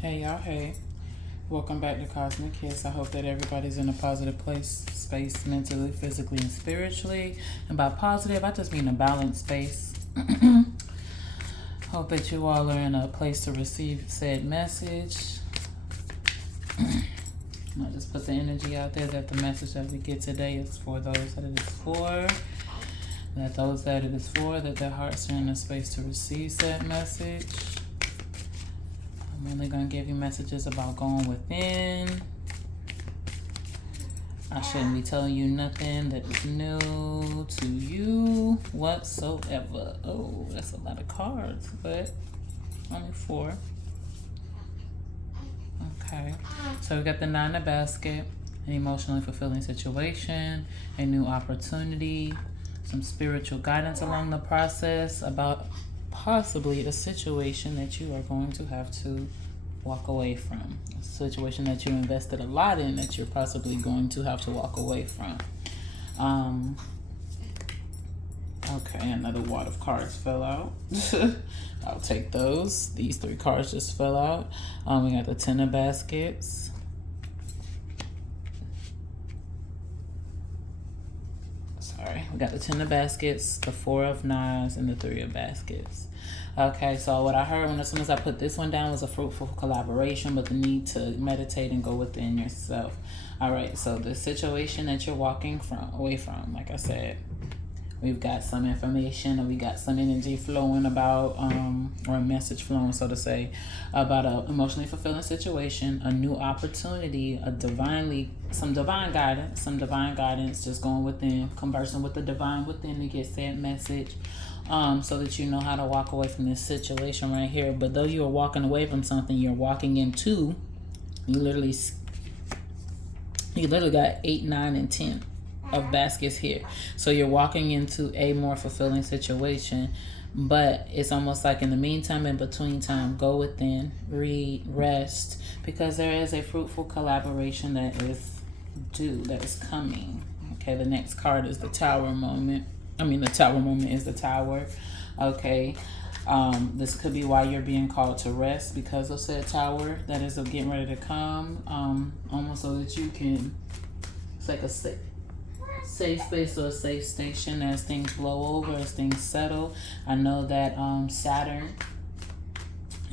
Hey y'all, hey. Welcome back to Cosmic Kiss. I hope that everybody's in a positive place, space, mentally, physically, and spiritually. And by positive, I just mean a balanced space. Hope that you all are in a place to receive said message. I'll just put the energy out there that the message that we get today is for those that it is for. That those that it is for, that their hearts are in a space to receive said message. I'm only going to give you messages about going within. I shouldn't be telling you nothing that is new to you whatsoever. Oh, that's a lot of cards, but only 4. Okay. So we got the 9 of basket, an emotionally fulfilling situation, a new opportunity, some spiritual guidance along the process about possibly a situation that you are going to have to walk away from. A situation that you invested a lot in that you're possibly going to have to walk away from. Okay, another wad of cards fell out. I'll take those. These 3 cards just fell out. We got the 10 of baskets. We got the 10 of baskets, the 4 of knives, and the 3 of baskets. Okay, so what I heard as soon as I put this one down was a fruitful collaboration, but the need to meditate and go within yourself. All right, so the situation that you're walking away from, like I said, we've got some information and we got some energy flowing about, or a message flowing, so to say, about an emotionally fulfilling situation, a new opportunity, some divine guidance, just going within, conversing with the divine within to get said message, so that you know how to walk away from this situation right here. But though you're walking away from something, you're walking into, you literally got 8, 9, and 10 of baskets here. So you're walking into a more fulfilling situation, but it's almost like in the meantime, in between time, go within, read, rest, because there is a fruitful collaboration that is coming. Okay, the next card is the Tower moment. The Tower moment is the Tower. Okay, this could be why you're being called to rest, because of said Tower that is getting ready to come, almost so that you can, it's like a safe space or a safe station as things blow over, as things settle. I know that Saturn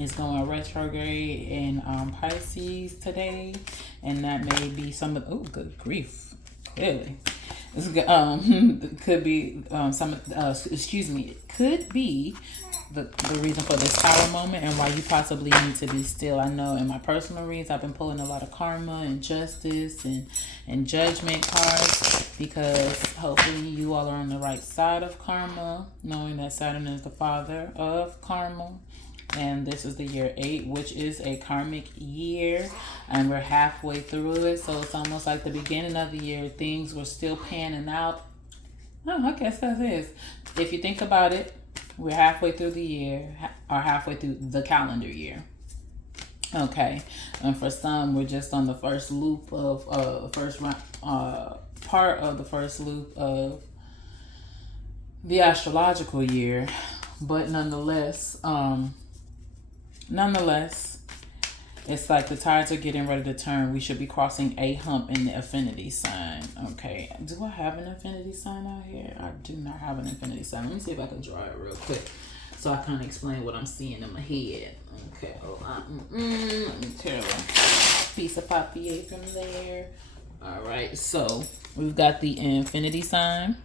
is going retrograde in Pisces today, and that may be some of, oh good grief, clearly could be it could be the reason for this Tower moment and why you possibly need to be still. I know in my personal reads I've been pulling a lot of karma and justice and judgment cards, because hopefully you all are on the right side of karma, knowing that Saturn is the father of karma. And this is the year 8, which is a karmic year, and we're halfway through it. So it's almost like the beginning of the year, things were still panning out. Oh, I guess that is. If you think about it, we're halfway through the year, or halfway through the calendar year. Okay, and for some, we're just on the first loop of part of the first loop of the astrological year, but nonetheless, it's like the tides are getting ready to turn. We should be crossing a hump in the affinity sign. Okay. Do I have an affinity sign out here? I do not have an affinity sign. Let me see if I can draw it real quick so I kind of explain what I'm seeing in my head. Okay. Let me tear a piece of papier from there. All right. So we've got the infinity sign.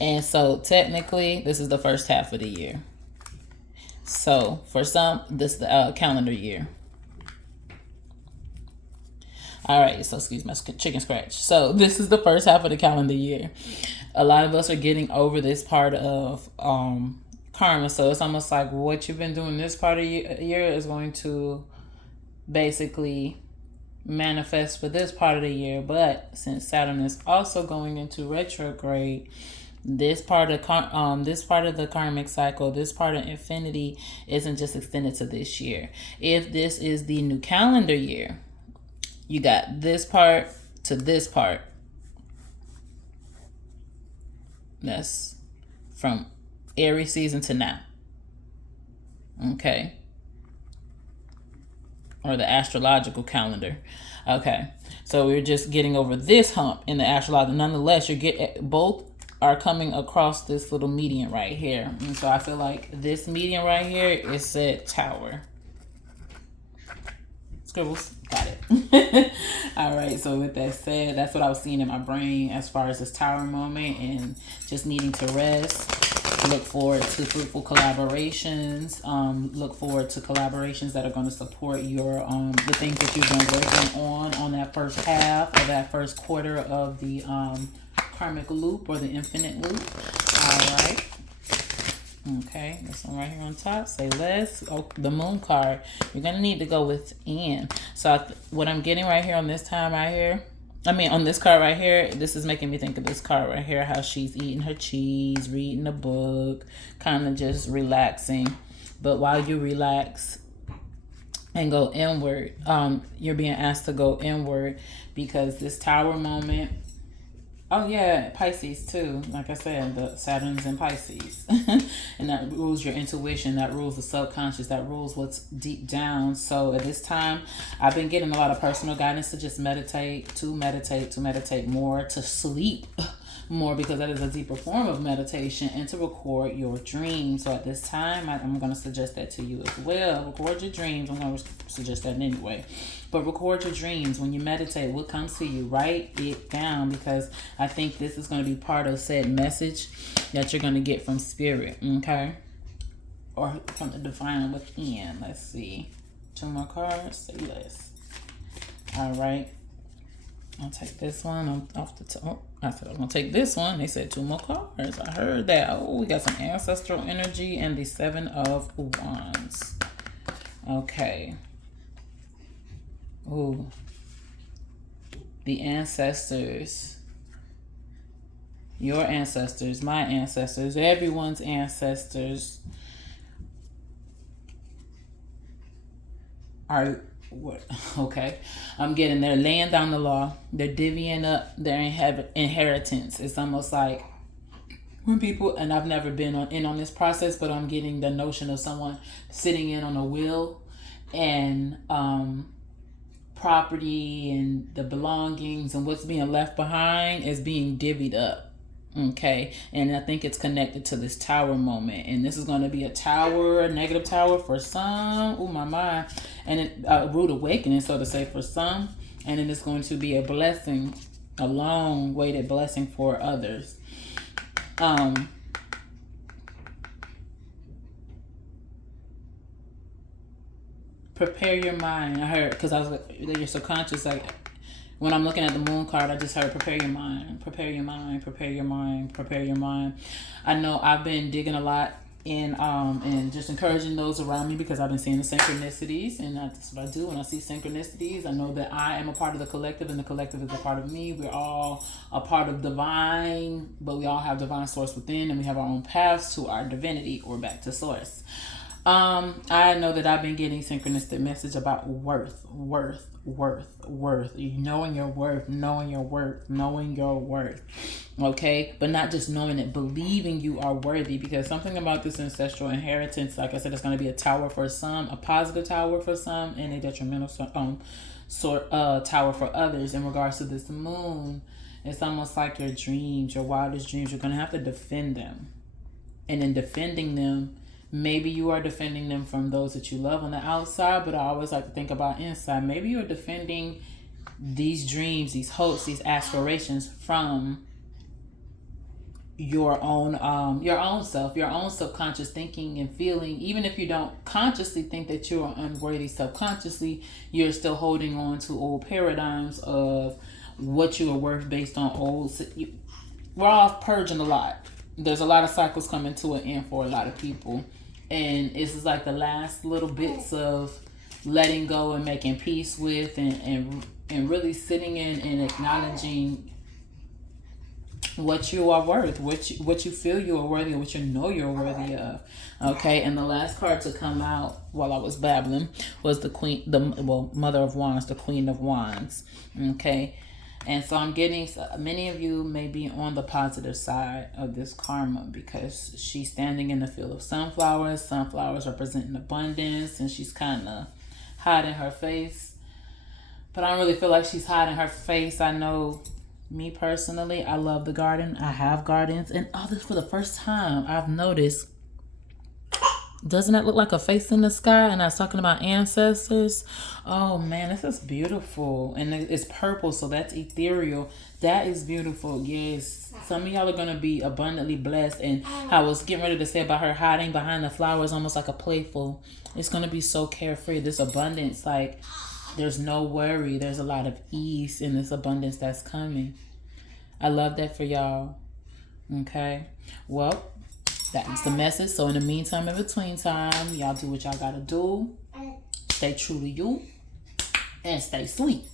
And so technically, this is the first half of the year. So for some, this is the calendar year. All right, so excuse my chicken scratch. So this is the first half of the calendar year. A lot of us are getting over this part of karma. So it's almost like what you've been doing this part of the year is going to basically manifest for this part of the year. But since Saturn is also going into retrograde, this part of the karmic cycle, this part of infinity, isn't just extended to this year. If this is the new calendar year, you got this part to this part. That's from Aries season to now. Okay. or the astrological calendar. Okay, so we're just getting over this hump in the astrological. Nonetheless, both are coming across this little median right here. And so I feel like this median right here is said Tower. Scribbles, got it. All right, so with that said, that's what I was seeing in my brain as far as this Tower moment and just needing to rest. Look forward to fruitful collaborations. Look forward to collaborations that are going to support your the things that you've been working on that first half or that first quarter of the karmic loop or the infinite loop. All right. Okay, this one right here on top, say less. Oh, the moon card. You're going to need to go within. So what I'm getting right here on this time right here, on this card right here, this is making me think of this card right here, how she's eating her cheese, reading a book, kind of just relaxing. But while you relax and go inward, you're being asked to go inward because this Tower moment, oh yeah, Pisces too. Like I said, the Saturn's in Pisces. And that rules your intuition, that rules the subconscious, that rules what's deep down. So at this time, I've been getting a lot of personal guidance to just meditate more, to sleep more, because that is a deeper form of meditation, and to record your dreams. So at this time, I'm going to suggest that to you as well. Record your dreams. I'm going to suggest that anyway. But record your dreams. When you meditate, what comes to you, write it down, because I think this is going to be part of said message that you're going to get from spirit, okay? Or from the divine within. Let's see. 2 more cards. Say less. All right. I'll take this one. I'm off the top. I said I'm going to take this one. They said 2 more cards. I heard that. Oh, we got some ancestral energy and the 7 of Wands. Okay. Ooh. The ancestors. Your ancestors, my ancestors, everyone's ancestors are what? Okay, I'm getting there. Laying down the law. They're divvying up their inheritance. It's almost like when people, and I've never been in on this process, but I'm getting the notion of someone sitting in on a will and property and the belongings and what's being left behind is being divvied up. Okay, and I think it's connected to this Tower moment, and this is going to be a tower, a negative tower for some. Oh my mind, and a rude awakening, so to say, for some, and then it's going to be a blessing, a long-awaited blessing for others. Prepare your mind. I heard, because I was like, your subconscious, like, when I'm looking at the moon card, I just heard prepare your mind, prepare your mind, prepare your mind, prepare your mind. I know I've been digging a lot in and just encouraging those around me, because I've been seeing the synchronicities, and that's what I do when I see synchronicities. I know that I am a part of the collective, and the collective is a part of me. We're all a part of divine, but we all have divine source within, and we have our own paths to our divinity, or back to source. I know that I've been getting synchronistic message about worth, knowing your worth, okay? But not just knowing it, believing you are worthy, because something about this ancestral inheritance, like I said, it's going to be a tower for some, a positive tower for some, and a detrimental tower for others. In regards to this moon, it's almost like your dreams, your wildest dreams, you're going to have to defend them. And in defending them, maybe you are defending them from those that you love on the outside, but I always like to think about inside. Maybe you're defending these dreams, these hopes, these aspirations from your own self, your own subconscious thinking and feeling. Even if you don't consciously think that you are unworthy, subconsciously, you're still holding on to old paradigms of what you are worth based on old. We're all purging a lot. There's a lot of cycles coming to an end for a lot of people. And it's like the last little bits of letting go and making peace with and really sitting in and acknowledging what you are worth, what you feel you are worthy of, what you know you're worthy of. Okay, and the last card to come out while I was babbling was the Mother of Wands, the Queen of Wands. Okay. And so I'm getting, many of you may be on the positive side of this karma, because she's standing in the field of sunflowers. Sunflowers representing abundance, and she's kind of hiding her face. But I don't really feel like she's hiding her face. I know me personally, I love the garden. I have gardens. And oh, this for the first time I've noticed. Doesn't that look like a face in the sky? And I was talking about ancestors. Oh man, this is beautiful. And it's purple, so that's ethereal. That is beautiful. Yes. Some of y'all are going to be abundantly blessed. And I was getting ready to say about her hiding behind the flowers, almost like a playful. It's going to be so carefree. This abundance, like there's no worry. There's a lot of ease in this abundance that's coming. I love that for y'all. Okay. Well, that's the message. So in the meantime, in between time, y'all do what y'all gotta do. Stay true to you and stay sweet.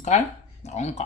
Okay? Okay.